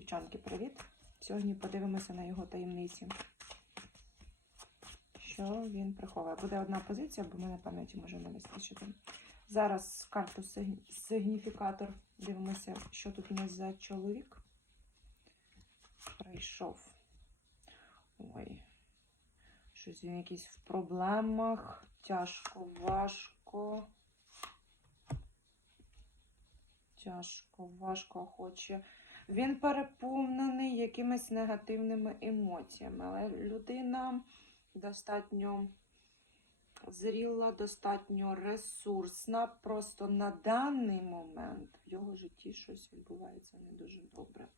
Дівчонки, привіт! Сьогодні подивимося на його таємниці. Що він приховує? Буде одна позиція, бо в мене пам'яті може не вистачити. Зараз карту сигніфікатор. Дивимося, що тут у нас за чоловік. Прийшов. Ой. Щось він якийсь в проблемах. Тяжко, важко. Тяжко, важко хоче. Він переповнений якимись негативними емоціями, але людина достатньо зріла, достатньо ресурсна. Просто на даний момент в його житті щось відбувається не дуже добре.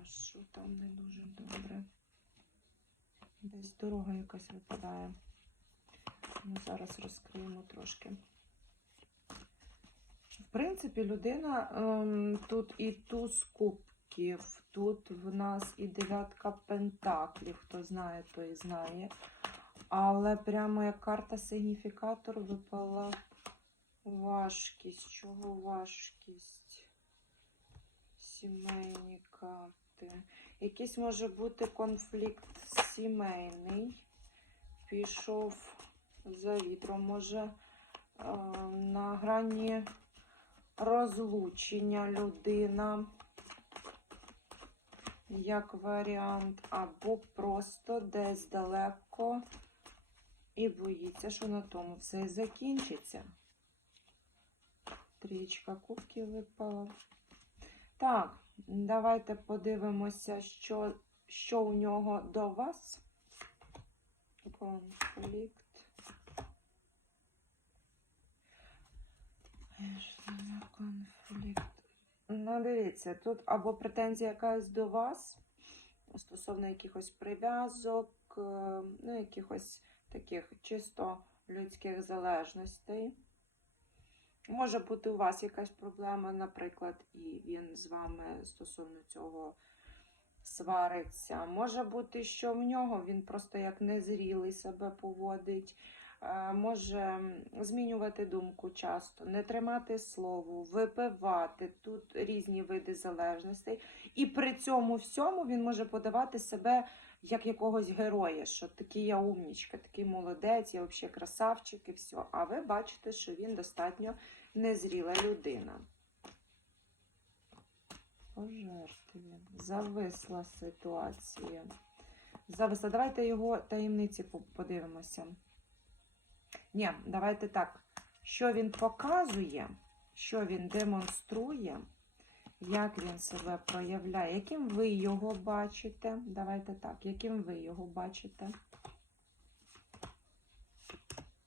А що там не дуже добре? Десь дорога якась випадає. Ну, зараз розкриємо трошки. В принципі, людина ем, тут і туз кубків, тут в нас і дев'ятка пентаклів, хто знає, той знає. Але прямо як карта сигніфікатор випала важкість. Чого важкість? Сімейні карти. Якийсь може бути конфлікт сімейний. Пішов за вітром, може е, на грані розлучення людина, як варіант, або просто десь далеко і боїться, що на тому все закінчиться. Трічка кубків випала. Так, давайте подивимося, що, що у нього до вас. Конфлікт. Конфлікт? Ну, дивіться, тут або претензія якась до вас стосовно якихось прив'язок, е, ну, якихось таких чисто людських залежностей. Може бути у вас якась проблема, наприклад, і він з вами стосовно цього свариться. Може бути, що в нього він просто як незрілий себе поводить. Е, може змінювати думку часто, не тримати слово, випивати. Тут різні види залежностей. І при цьому всьому він може подавати себе як якогось героя, що такий я умнічка, такий молодець, я взагалі красавчик і все. А ви бачите, що він достатньо незріла людина. Пожерти. Зависла ситуація. Зависла. Давайте його таємниці подивимося. Ні, давайте так. Що він показує, що він демонструє, як він себе проявляє, яким ви його бачите. Давайте так, яким ви його бачите.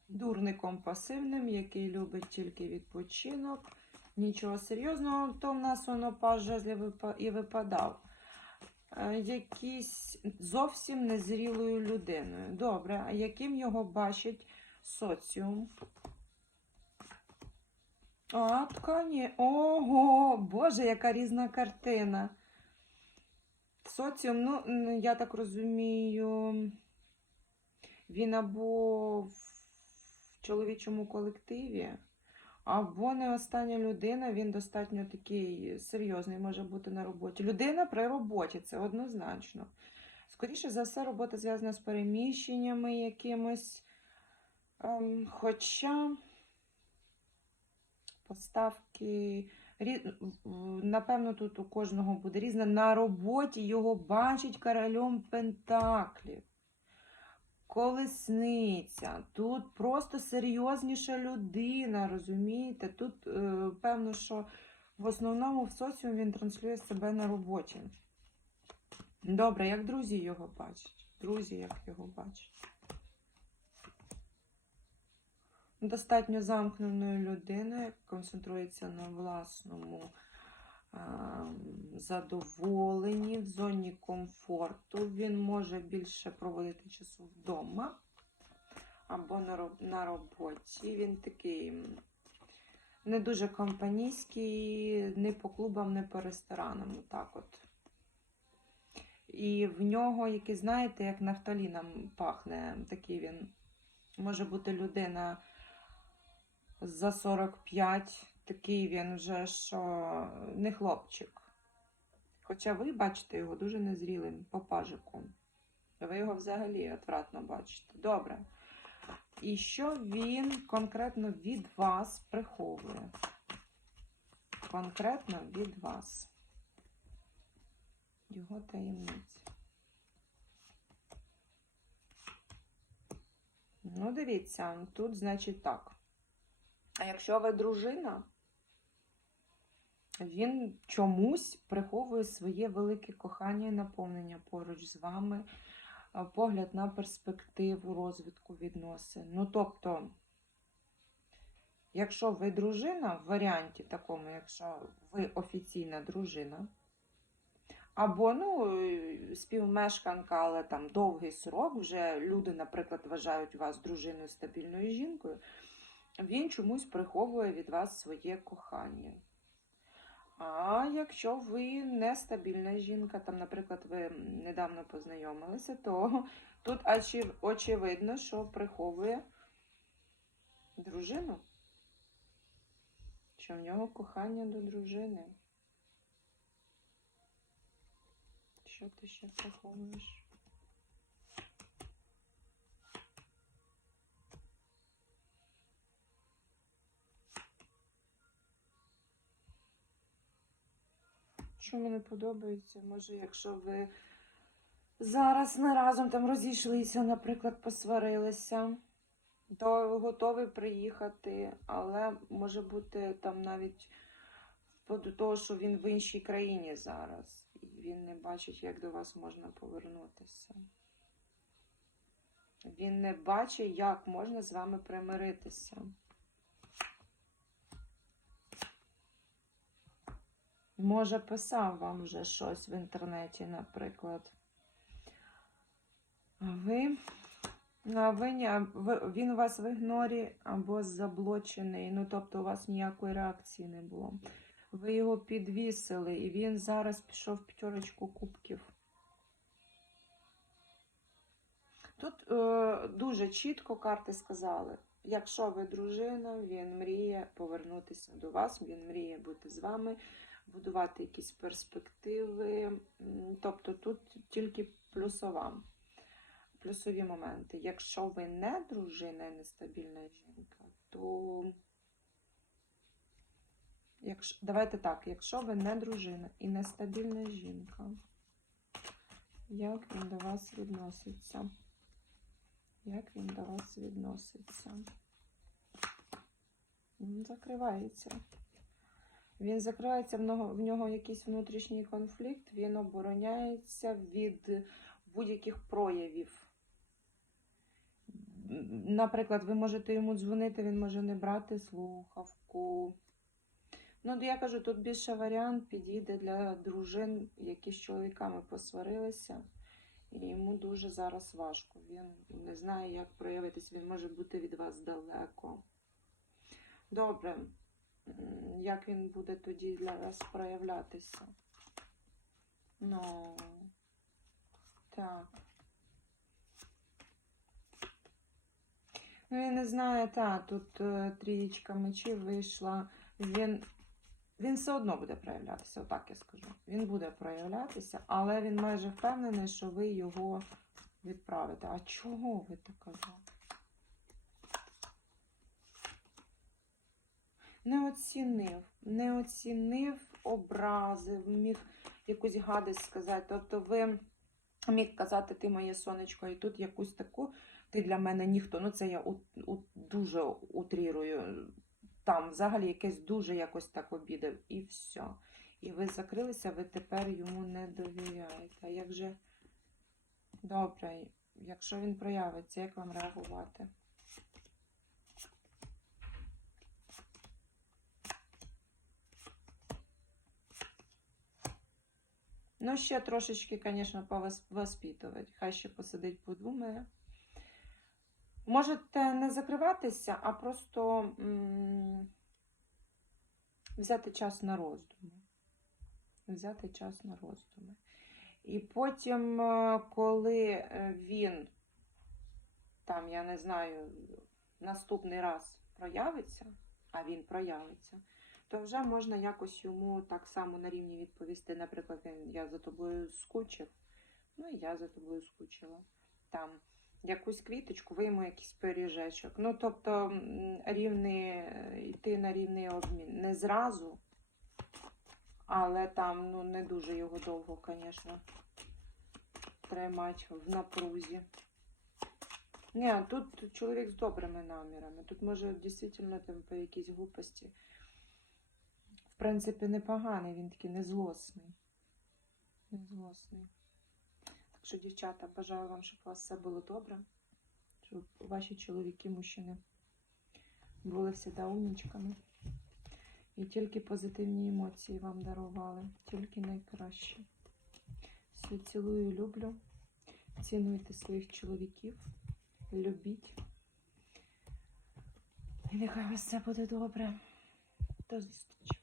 Дурником пасивним, який любить тільки відпочинок. Нічого серйозного, то в нас воно паж і випадав. Е, Якийсь зовсім незрілою людиною. Добре, а яким його бачить соціум? А, ткані. Ого, Боже, яка різна картина. Соціум, ну, я так розумію, він або в чоловічому колективі, або не остання людина, він достатньо такий серйозний може бути на роботі. Людина при роботі, це однозначно. Скоріше за все, робота зв'язана з переміщеннями якимось. Ем, хоча поставки, напевно, тут у кожного буде різне. На роботі його бачить королем Пентаклів. Колесниця. Тут просто серйозніша людина, розумієте? Тут, е, певно, що в основному в соціумі він транслює себе на роботі. Добре, як друзі його бачать? Друзі, як його бачать? Достатньо замкненою людиною, концентрується на власному задоволенні, в зоні комфорту. Він може більше проводити часу вдома або на, роботі. Він такий не дуже компанійський, ні по клубам, ні по ресторанам. Так от. І в нього, який, знаєте, як нафталіном пахне, такий він. Може бути людина за 45, такий він вже, що не хлопчик. Хоча ви бачите його дуже незрілим по пажику. Ви його взагалі отвратно бачите. Добре. І що він конкретно від вас приховує? Конкретно від вас. Його таємниці. Ну, дивіться, тут, значить, так. А якщо ви дружина, він чомусь приховує своє велике кохання і наповнення поруч з вами, погляд на перспективу розвитку відносин. Ну, тобто, якщо ви дружина, в варіанті такому, якщо ви офіційна дружина, або ну, співмешканка, але там довгий срок, вже люди, наприклад, вважають вас дружиною стабільною жінкою, він чомусь приховує від вас своє кохання. А якщо ви нестабільна жінка, там, наприклад, ви недавно познайомилися, то тут очевидно, що приховує дружину. Що в нього кохання до дружини. Що ти ще приховуєш? Що мені подобається, може, якщо ви зараз не разом там розійшлися, наприклад, посварилися, то готові приїхати, але може бути там навіть до того, що він в іншій країні зараз, і він не бачить, як до вас можна повернутися. Він не бачить, як можна з вами примиритися. Може, писав вам вже щось в інтернеті, наприклад. А ви, а ви, ні, а ви він вас в ігнорі або заблочений, ну тобто у вас ніякої реакції не було. Ви його підвісили, і він зараз пішов в п'ятерочку кубків. Тут е, дуже чітко карти сказали: якщо ви дружина, він мріє повернутися до вас, він мріє бути з вами, будувати якісь перспективи. Тобто тут тільки плюсова, плюсові моменти. Якщо ви не дружина і нестабільна жінка, то якщо, давайте так, якщо ви не дружина і нестабільна жінка, як він до вас відноситься? Як він до вас відноситься? Він закривається. Він нього, в нього якийсь внутрішній конфлікт, він обороняється від будь-яких проявів. Наприклад, ви можете йому дзвонити, він може не брати слухавку. Ну, я кажу, тут більше варіант підійде для дружин, які з чоловіками посварилися. І йому дуже зараз важко. Він не знає, як проявитись, він може бути від вас далеко. Добре. Як він буде тоді для вас проявлятися? Ну, так. Ну, я не знаю, та, тут е, трієчка мечів вийшла. Він, він все одно буде проявлятися, отак я скажу. Він буде проявлятися, але він майже впевнений, що ви його відправите. А чого ви так казали? Не оцінив, не оцінив образи, міг якусь гадость сказати. Тобто ви міг казати, ти моє сонечко, і тут якусь таку, ти для мене ніхто. Ну, це я у, у, дуже утрірую. Там взагалі якесь дуже якось так обідав, і все. І ви закрилися, ви тепер йому не довіряєте. А як же добре, якщо він проявиться, як вам реагувати? Ну, ще трошечки, звісно, повоспитувати. Хай ще посидить, подумає. Можете не закриватися, а просто м, взяти час на роздуми. Взяти час на роздуми. І потім, е, коли е, він, там, я не знаю, наступний раз проявиться, а він проявиться, то вже можна якось йому так само на рівні відповісти. Наприклад, я за тобою скучив, ну і я за тобою скучила. Там якусь квіточку, ви йому якийсь пиріжечок. Ну, тобто рівний, е, йти на рівний обмін. Не зразу, але там ну, не дуже його довго, звісно, тримати в напрузі. Ні, тут чоловік з добрими намірами. Тут може дійсно там по якійсь глупості. Принципі, непоганий, він такий незлосний. Незлосний. Так що, дівчата, бажаю вам, щоб у вас все було добре. Щоб ваші чоловіки, мужчини були завжди умнічками. І тільки позитивні емоції вам дарували, тільки найкраще. Все цілую, люблю. Цінуйте своїх чоловіків, любіть. І нехай у вас все буде добре. До зустрічі.